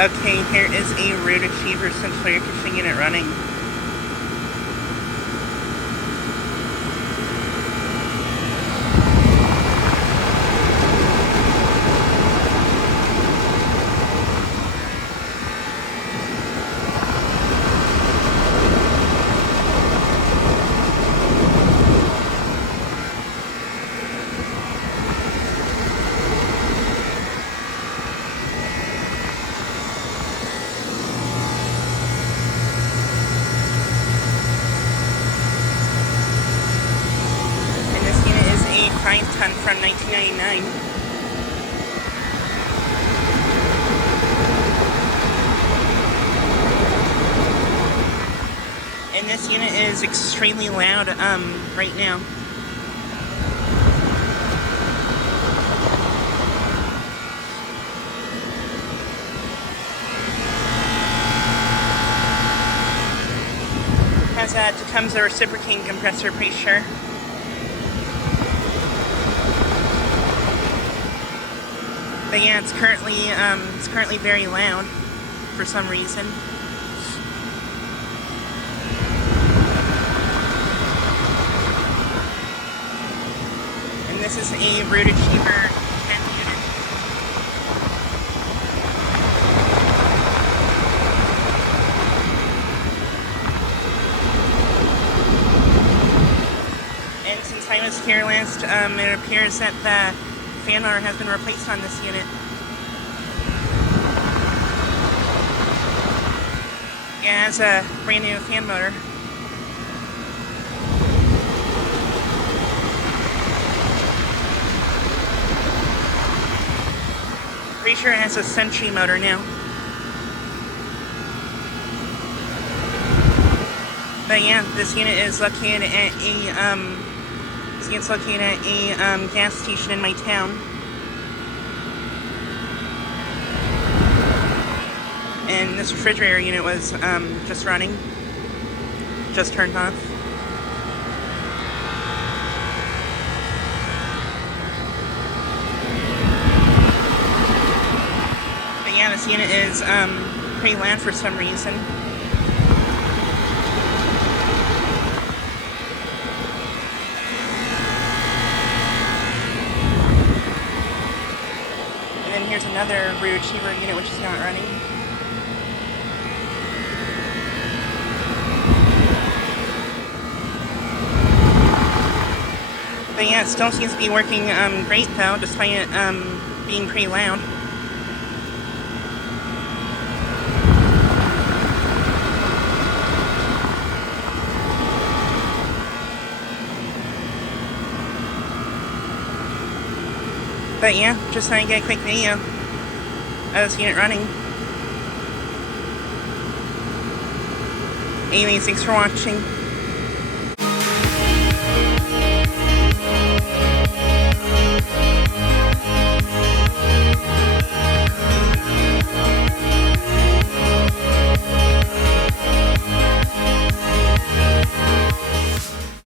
Okay, here is a Ruud Achiever central air conditioning unit running. And this unit is a 5-ton from 1999. And this unit is extremely loud right now. Has a Tecumseh reciprocating compressor, pretty sure. But yeah, it's currently very loud for some reason. And this is a Ruud Achiever 10 unit. And since I was here last, it appears that the fan motor has been replaced on this unit. Yeah, it's a brand new fan motor. Pretty sure it has a Century motor now. But yeah, this unit is located at a gas station in my town. And this refrigerator unit was just running, just turned off. But yeah, this unit is pretty loud for some reason. And then here's another Ruud Achiever unit which is not running. But yeah, it still seems to be working great though, despite it being pretty loud. But yeah, just thought I'd get a quick video of this unit running. Anyways, thanks for watching.